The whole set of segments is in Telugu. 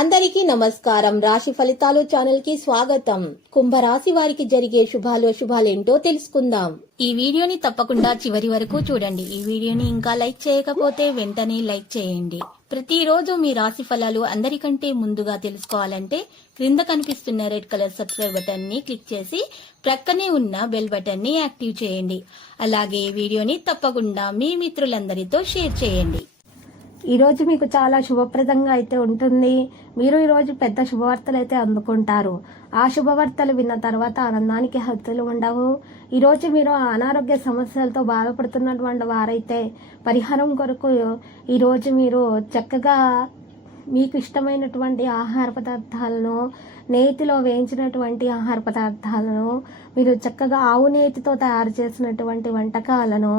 అందరికీ నమస్కారం. రాశి ఫలితాలు ఛానల్ కి స్వాగతం. కుంభరాశి వారికి జరిగే శుభాలేంటో తెలుసుకుందాం. ఈ వీడియోని తప్పకుండా చివరి వరకు చూడండి. ఈ వీడియోని ఇంకా లైక్ చేయకపోతే వెంటనే లైక్ చేయండి. ప్రతిరోజు మీ రాశి ఫలాలు అందరికంటే ముందుగా తెలుసుకోవాలంటే క్రింద కనిపిస్తున్న రెడ్ కలర్ సబ్స్క్రైబ్ బటన్ ని క్లిక్ చేసి ప్రక్కనే ఉన్న బెల్ బటన్ ని యాక్టివ్ చేయండి. అలాగే ఈ వీడియోని తప్పకుండా మీ మిత్రులందరితో షేర్ చేయండి. ఈరోజు మీకు చాలా శుభప్రదంగా అయితే ఉంటుంది. మీరు ఈరోజు పెద్ద శుభవార్తలు అయితే అందుకుంటారు. ఆ శుభవార్తలు విన్న తర్వాత ఆనందానికి హద్దులు ఉండవు. ఈరోజు మీరు అనారోగ్య సమస్యలతో బాధపడుతున్నటువంటి వారైతే పరిహారం కొరకు ఈరోజు మీరు చక్కగా మీకు ఇష్టమైనటువంటి ఆహార పదార్థాలను, నేతిలో వేయించినటువంటి ఆహార పదార్థాలను, మీరు చక్కగా ఆవు నేతితో తయారు చేసినటువంటి వంటకాలను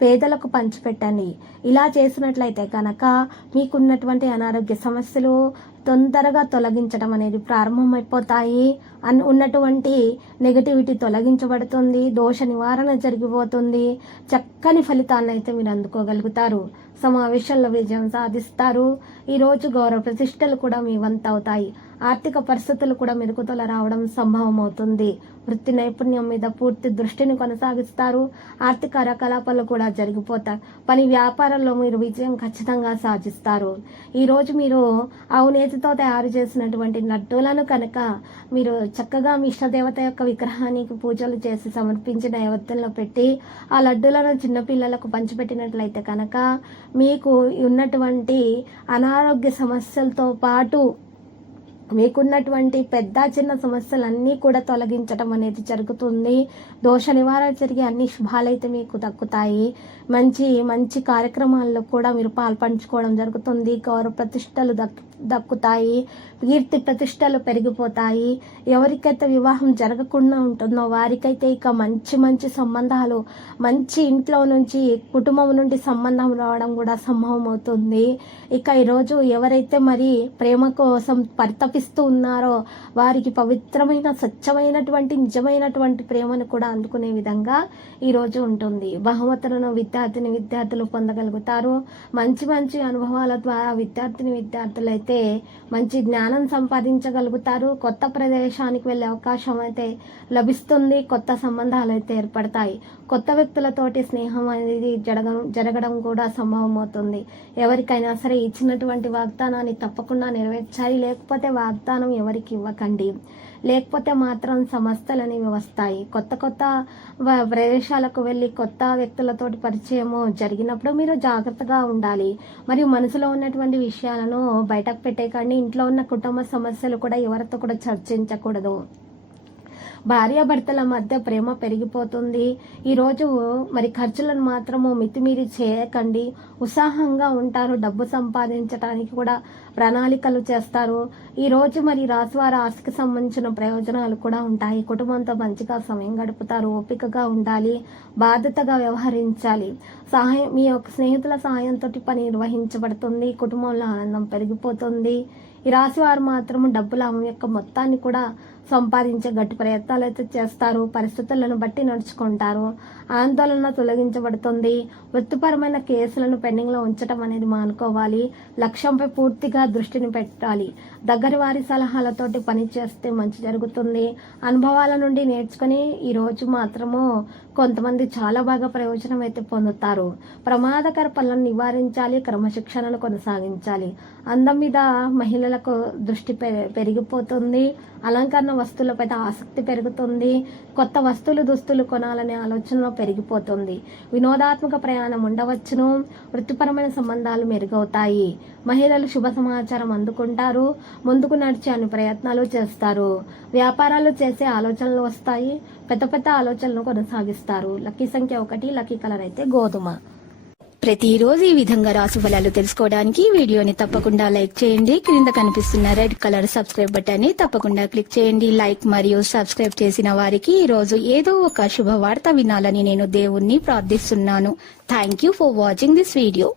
పేదలకు పంచిపెట్టండి. ఇలా చేసినట్లయితే కనుక మీకున్నటువంటి అనారోగ్య సమస్యలు తొందరగా తొలగించడం అనేది ప్రారంభమైపోతాయి. ఉన్నటువంటి నెగటివిటీ తొలగించబడుతుంది. దోష నివారణ జరిగిపోతుంది. చక్కని ఫలితాలను అయితే మీరు అందుకోగలుగుతారు. సమావేశాల్లో విజయం సాధిస్తారు. ఈరోజు గౌరవ ప్రతిష్టలు కూడా మీ వంతు అవుతాయి. ఆర్థిక పరిస్థితులు కూడా మెరుగుదల రావడం సంభవం అవుతుంది. వృత్తి నైపుణ్యం మీద పూర్తి దృష్టిని కొనసాగిస్తారు. ఆర్థిక కార్యకలాపాలు కూడా జరిగిపోతాయి. పని వ్యాపారంలో మీరు విజయం ఖచ్చితంగా సాధిస్తారు. ఈరోజు మీరు అవినేతితో తయారు చేసినటువంటి లడ్డూలను కనుక మీరు చక్కగా మీ ఇష్టదేవత యొక్క విగ్రహానికి పూజలు చేసి సమర్పించిన నైవేద్యంలో పెట్టి ఆ లడ్డూలను చిన్నపిల్లలకు పంచిపెట్టినట్లయితే కనుక మీకు ఉన్నటువంటి అనారోగ్య సమస్యలతో పాటు మీకున్నటువంటి పెద్ద చిన్న సమస్యలన్నీ కూడా తొలగించడం అనేది జరుగుతుంది. దోష నివారణ జరిగే అన్ని శుభాలైతే మీకు దక్కుతాయి. మంచి మంచి కార్యక్రమాల్లో కూడా మీరు పాల్పంచుకోవడం జరుగుతుంది. గౌరవ ప్రతిష్టలు దక్కుతాయి. కీర్తి ప్రతిష్టలు పెరిగిపోతాయి. ఎవరికైతే వివాహం జరగకుండా ఉంటుందో వారికైతే ఇక మంచి మంచి సంబంధాలు, మంచి ఇంట్లో నుంచి కుటుంబం నుండి సంబంధం రావడం కూడా సంభవం అవుతుంది. ఇక ఈరోజు ఎవరైతే మరి ప్రేమ కోసం పరితపిస్తూ ఉన్నారో వారికి పవిత్రమైన, స్వచ్ఛమైనటువంటి, నిజమైనటువంటి ప్రేమను కూడా అందుకునే విధంగా ఈరోజు ఉంటుంది. బహుమతులను విద్యార్థులు పొందగలుగుతారు. మంచి మంచి అనుభవాల ద్వారా విద్యార్థులు అయితే మంచి జ్ఞానం సంపాదించగలుగుతారు. కొత్త ప్రదేశానికి వెళ్ళే అవకాశం అయితే లభిస్తుంది. కొత్త సంబంధాలు అయితే ఏర్పడతాయి. కొత్త వ్యక్తులతోటి స్నేహం అనేది జరగడం కూడా సంభవం అవుతుంది. ఎవరికైనా సరే ఇచ్చినటువంటి వాగ్దానాన్ని తప్పకుండా నెరవేర్చాలి. లేకపోతే వాగ్దానం ఎవరికి ఇవ్వకండి. లేకపోతే మాత్రం సమస్యలు అనేవి వస్తాయి. కొత్త ప్రదేశాలకు వెళ్ళి కొత్త వ్యక్తులతోటి పరిచయము జరిగినప్పుడు మీరు జాగ్రత్తగా ఉండాలి. మరియు మనసులో ఉన్నటువంటి విషయాలను బయటకు పెట్టేకండి. ఇంట్లో ఉన్న కుటుంబ సమస్యలు కూడా ఎవరితో కూడా చర్చించకూడదు. భార్యాభర్తల మధ్య ప్రేమ పెరిగిపోతుంది. ఈరోజు మరి ఖర్చులను మాత్రము మితిమీరి చేయకండి. ఉత్సాహంగా ఉంటారు. డబ్బు సంపాదించడానికి కూడా ప్రణాళికలు చేస్తారు. ఈరోజు మరి రాశివారి ఆస్తికి సంబంధించిన ప్రయోజనాలు కూడా ఉంటాయి. కుటుంబంతో మంచిగా సమయం గడుపుతారు. ఓపికగా ఉండాలి. బాధ్యతగా వ్యవహరించాలి. మీ యొక్క స్నేహితుల సహాయంతో పని నిర్వహించబడుతుంది. కుటుంబంలో ఆనందం పెరిగిపోతుంది. ఈ రాశి వారు మాత్రము డబ్బుల యొక్క మొత్తాన్ని కూడా సంపాదించే గట్టి ప్రయత్నాలు అయితే చేస్తారు. పరిస్థితులను బట్టి నడుచుకుంటారు. ఆందోళన తొలగించబడుతుంది. వృత్తిపరమైన కేసులను పెండింగ్లో ఉంచడం అనేది మానుకోవాలి. లక్ష్యంపై పూర్తిగా దృష్టిని పెట్టాలి. దగ్గరి వారి సలహాలతోటి పని చేస్తే మంచి జరుగుతుంది. అనుభవాల నుండి నేర్చుకుని ఈరోజు మాత్రము కొంతమంది చాలా బాగా ప్రయోజనం అయితే పొందుతారు. ప్రమాదకర పనులను నివారించాలి. క్రమశిక్షణను కొనసాగించాలి. అందం మీద మహిళలకు దృష్టి పెరిగిపోతుంది. అలంకరణ వస్తువులపై ఆసక్తి పెరుగుతుంది. కొత్త వస్తువులు, దుస్తులు కొనాలనే ఆలోచనలో పెరిగిపోతుంది. వినోదాత్మక ప్రయాణం ఉండవచ్చును. వృత్తిపరమైన సంబంధాలు మెరుగవుతాయి. మహిళలు శుభ సమాచారం అందుకుంటారు. ముందుకు నడిచే అన్ని ప్రయత్నాలు చేస్తారు. వ్యాపారాలు చేసే ఆలోచనలు వస్తాయి. పెద్ద ఆలోచనలు కొనసాగిస్తారు. లక్కీ సంఖ్య 1, లక్కీ కలర్ అయితే గోధుమ. ప్రతిరోజు ఈ విధంగా రాశి ఫలాలు తెలుసుకోవడానికి వీడియోని తప్పకుండా లైక్ చేయండి. క్రింద కనిపిస్తున్న రెడ్ కలర్ సబ్స్క్రైబ్ బటన్ ని తప్పకుండా క్లిక్ చేయండి. లైక్ మరియు సబ్స్క్రైబ్ చేసిన వారికి ఈ రోజు ఏదో ఒక శుభవార్త వినాలని నేను దేవుణ్ణి ప్రార్థిస్తున్నాను. Thank you for watching this video.